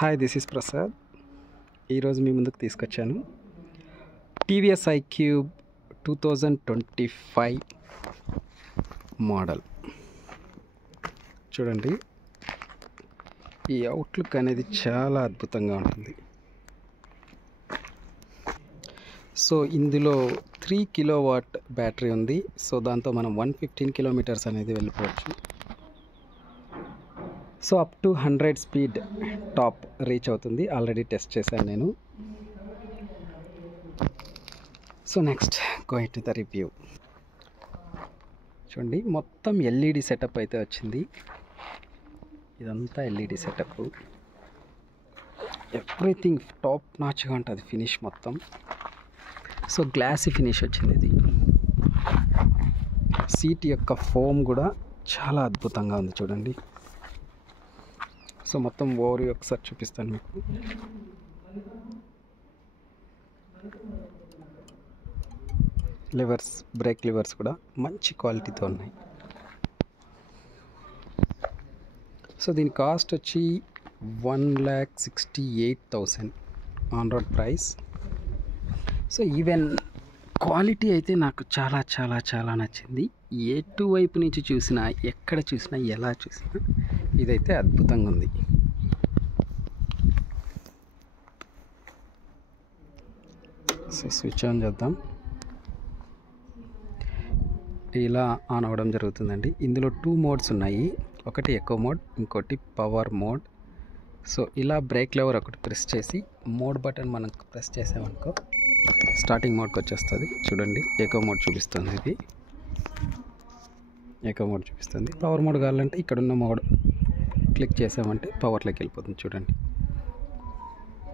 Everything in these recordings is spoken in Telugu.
Hi, this is Prasad. ఈరోజు మీ ముందుకు తీసుకొచ్చాను టీవీఎస్ ఐక్యూబ్ 2025 మోడల్. చూడండి, ఈ అవుట్లుక్ అనేది చాలా అద్భుతంగా ఉంటుంది. సో ఇందులో 3 కిలోవాట్ బ్యాటరీ ఉంది. సో దాంతో మనం 115 కిలోమీటర్స్ అనేది వెళ్ళిపోవచ్చు. So up to 100 speed top reach అవుతుంది. ఆల్రెడీ టెస్ట్ చేశాను నేను. So next going to the review. చూడండి, మొత్తం ఎల్ఈడి సెటప్ అయితే వచ్చింది. ఇదంతా ఎల్ఈడి సెటప్. ఎవ్రీథింగ్ టాప్ నాచ్గా ఉంటుంది ఫినిష్ మొత్తం. సో గ్లాసీ ఫినిష్ వచ్చింది. ఇది సీట్ యొక్క ఫోమ్ కూడా చాలా అద్భుతంగా ఉంది. చూడండి, సో మొత్తం ఓవర్ ఒకసారి చూపిస్తాను మీకు. లివర్స్, బ్రేక్ లివర్స్ కూడా మంచి క్వాలిటీతో ఉన్నాయి. సో దీని కాస్ట్ వచ్చి 1,68,000 on road price. So even quality అయితే నాకు చాలా చాలా చాలా నచ్చింది. ఎటువైపు నుంచి చూసినా, ఎక్కడ చూసినా, ఎలా చూసినా ఇదైతే అద్భుతంగా ఉంది. సో స్విచ్ ఆన్ చేద్దాం. ఇలా ఆన్ అవ్వడం జరుగుతుందండి. ఇందులో 2 మోడ్స్ ఉన్నాయి. ఒకటి ఎకో మోడ్, ఇంకోటి పవర్ మోడ్. సో ఇలా బ్రేక్ లెవర్ ఒకటి ప్రెస్ చేసి మోడ్ బటన్ మనం ప్రెస్ చేసామనుకో స్టార్టింగ్ మోడ్కి వచ్చేస్తుంది. చూడండి, ఎకో మోడ్ చూపిస్తుంది. ఇది ఎకో మోడ్ చూపిస్తుంది. పవర్ మోడ్ కావాలంటే ఇక్కడున్న మోడ్ క్లిక్ చేసామంటే పవర్లోకి వెళ్ళిపోతుంది. చూడండి,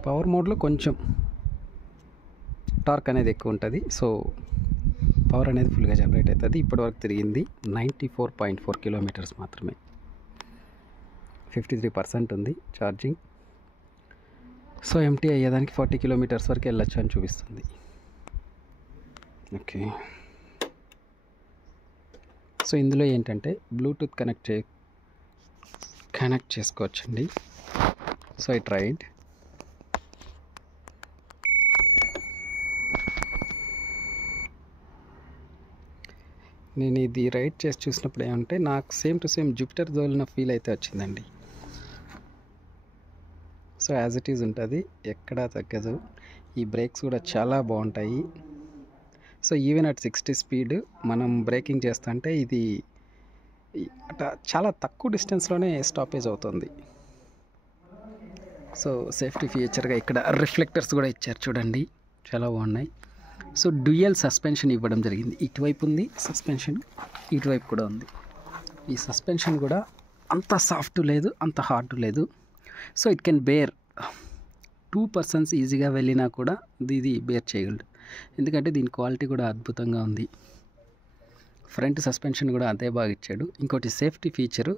పవర్ మోడ్లో కొంచెం టార్క్ అనేది ఎక్కువ ఉంటుంది. సో పవర్ అనేది ఫుల్గా జనరేట్ అవుతుంది. ఇప్పటివరకు తిరిగింది 94.4 కిలోమీటర్స్ మాత్రమే. 53% ఉంది ఛార్జింగ్. సో ఎంటీ అయ్యేదానికి 40 కిలోమీటర్స్ వరకు వెళ్ళొచ్చు అని చూపిస్తుంది. ఓకే, సో ఇందులో ఏంటంటే బ్లూటూత్ కనెక్ట్ చేసుకోవచ్చండి. So I tried. నేను ఇది రైడ్ చేసి చూసినప్పుడు ఏమంటే నాకు సేమ్ టు సేమ్ జూపిటర్ తోలిన ఫీల్ అయితే వచ్చిందండి. సో యాజ్ ఇట్ ఈజ్ ఉంటుంది, ఎక్కడా తగ్గదు. ఈ బ్రేక్స్ కూడా చాలా బాగుంటాయి. సో ఈవెన్ అట్ 60 స్పీడ్ మనం బ్రేకింగ్ చేస్తుంటే ఇది చాలా తక్కువ డిస్టెన్స్లోనే స్టాపేజ్ అవుతుంది. సో సేఫ్టీ ఫీచర్గా ఇక్కడ రిఫ్లెక్టర్స్ కూడా ఇచ్చారు. చూడండి, చాలా బాగున్నాయి. సో డ్యూయల్ సస్పెన్షన్ ఇవ్వడం జరిగింది. ఇటువైపు ఉంది సస్పెన్షన్, ఇటువైపు కూడా ఉంది. ఈ సస్పెన్షన్ కూడా అంత సాఫ్ట్ లేదు, అంత హార్డ్ లేదు. So it can bear 2 persons ఈజీగా వెళ్ళినా కూడా ఇది బేర్ చేయగలడు. ఎందుకంటే దీని క్వాలిటీ కూడా అద్భుతంగా ఉంది. ఫ్రంట్ సస్పెన్షన్ కూడా అంతే బాగా ఇచ్చాడు. ఇంకోటి safety feature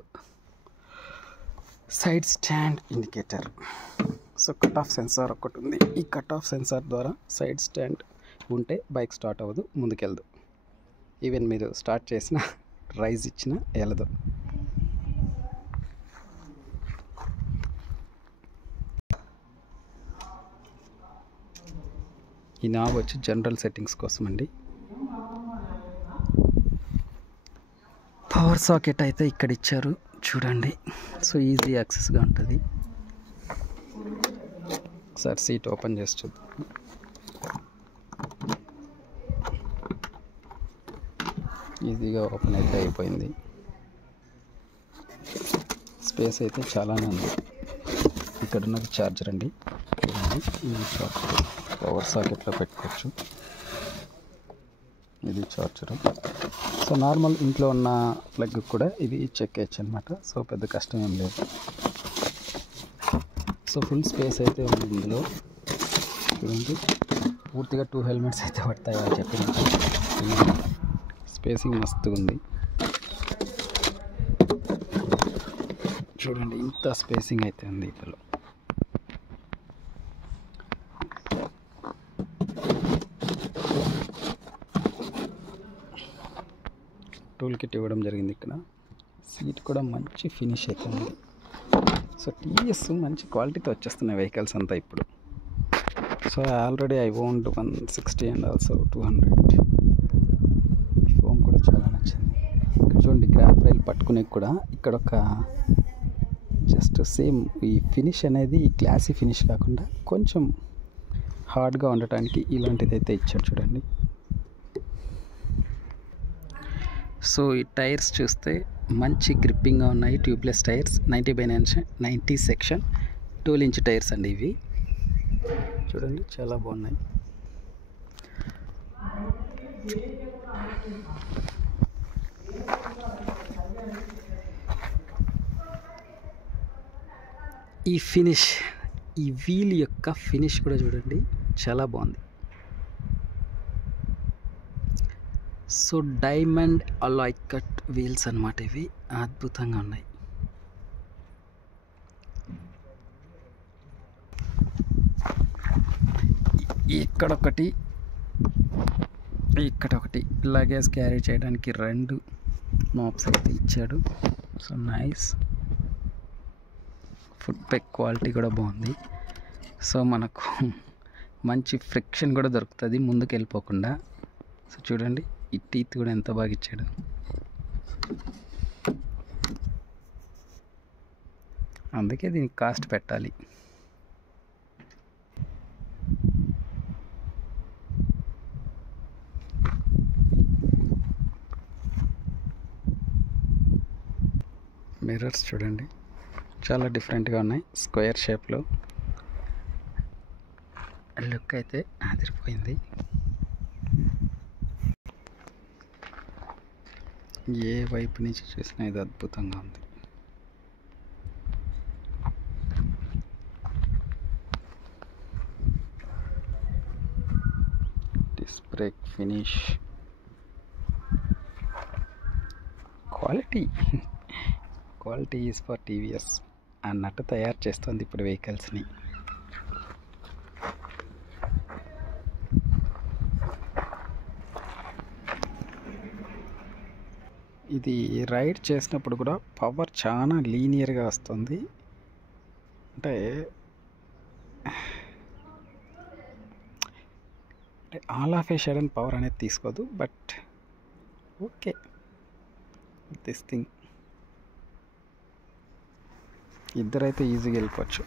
side stand indicator. So cut off sensor ఒకటి ఉంది. ఈ కట్ ఆఫ్ సెన్సార్ ద్వారా సైడ్ స్టాండ్ ఉంటే బైక్ స్టార్ట్ అవ్వదు, ముందుకెళ్ళదు. ఈవెన్ మీరు స్టార్ట్ చేసిన రైజ్ ఇచ్చిన వెళ్ళదు. ఈ నాబ్ వచ్చి జనరల్ సెట్టింగ్స్ కోసం అండి. పవర్ సాకెట్ అయితే ఇక్కడ ఇచ్చారు. చూడండి, సో ఈజీ యాక్సెస్గా ఉంటుంది. ఒకసారి సీట్ ఓపెన్ చేసి చూద్దాం. ఈజీగా ఓపెన్ అయితే అయిపోయింది. స్పేస్ అయితే చాలానే ఉంది. ఇక్కడ ఉన్నది ఛార్జర్ అండి. ఈ ఛార్జర్ పవర్ సాకెట్లో పెట్టుకోవచ్చు. ఇది ఛార్జరు. సో నార్మల్ ఇంట్లో ఉన్న ప్లగ్ కూడా ఇది చెక్ చేయొచ్చు అనమాట. సో పెద్ద కష్టం ఏం లేదు. సో ఫుల్ స్పేస్ అయితే ఉంది ఇందులో. చూడండి, పూర్తిగా 2 హెల్మెట్స్ అయితే పడతాయి అని చెప్పినట్టు. స్పేసింగ్ మస్తు ఉంది. చూడండి, ఇంత స్పేసింగ్ అయితే ఉంది ఇందులో. టూల్ కిట్ ఇవ్వడం జరిగింది. ఇక్కడ సీట్ కూడా మంచి ఫినిష్ అవుతుంది. సో టీవీఎస్ మంచి క్వాలిటీతో వచ్చేస్తున్నాయి వెహికల్స్ అంతా ఇప్పుడు. So already I owned 160 and also 200. ఈ ఫోమ్ కూడా చాలా నచ్చింది. ఇక్కడ చూడండి, గ్రాబ్ రైల్ పట్టుకునే కూడా ఇక్కడ ఒక జస్ట్ సేమ్ ఈ ఫినిష్ అనేది క్లాసీ ఫినిష్ కాకుండా కొంచెం హార్డ్గా ఉండటానికి ఇలాంటిది అయితే ఇచ్చాడు చూడండి. సో ఈ టైర్స్ చూస్తే మంచి గ్రిప్పింగ్గా ఉన్నాయి. Tubeless tyres 90/90 section 12 inch tyres అండి ఇవి. చూడండి చాలా బాగున్నాయి. ఈ ఫినిష్, ఈ వీల్ యొక్క ఫినిష్ కూడా చూడండి చాలా బాగుంది. So diamond Alai cut wheels అన్నమాట ఇవి, అద్భుతంగా ఉన్నాయి. ఇక్కడొకటి లగేజ్ క్యారీ చేయడానికి 2 నాబ్స్ అయితే ఇచ్చాడు. So nice. ఫుడ్ పెక్ క్వాలిటీ కూడా బాగుంది. సో మనకు మంచి ఫ్రిక్షన్ కూడా దొరుకుతుంది ముందుకు వెళ్ళిపోకుండా. సో చూడండి ఈ టీత్ కూడా ఎంత బాగా ఇచ్చాడు. అందుకే దీనికి కాస్ట్ పెట్టాలి. మిర్రర్స్ చూడండి చాలా డిఫరెంట్గా ఉన్నాయి. స్క్వేర్ షేప్లో లుక్ అయితే అదిరిపోయింది. ఏ వైపు నుంచి చూసినా ఇది అద్భుతంగా ఉంది. Disc brake finish quality is for TVS అన్నట్టు తయారు చేస్తుంది ఇప్పుడు వెహికల్స్ని. ఇది రైడ్ చేసినప్పుడు కూడా పవర్ చాలా లీనియర్గా వస్తుంది. అంటే all of A sudden power అనేది తీసుకోదు. బట్ ఓకే, దిస్ థింగ్ ఇద్దరైతే ఈజీగా వెళ్ళిపోవచ్చు.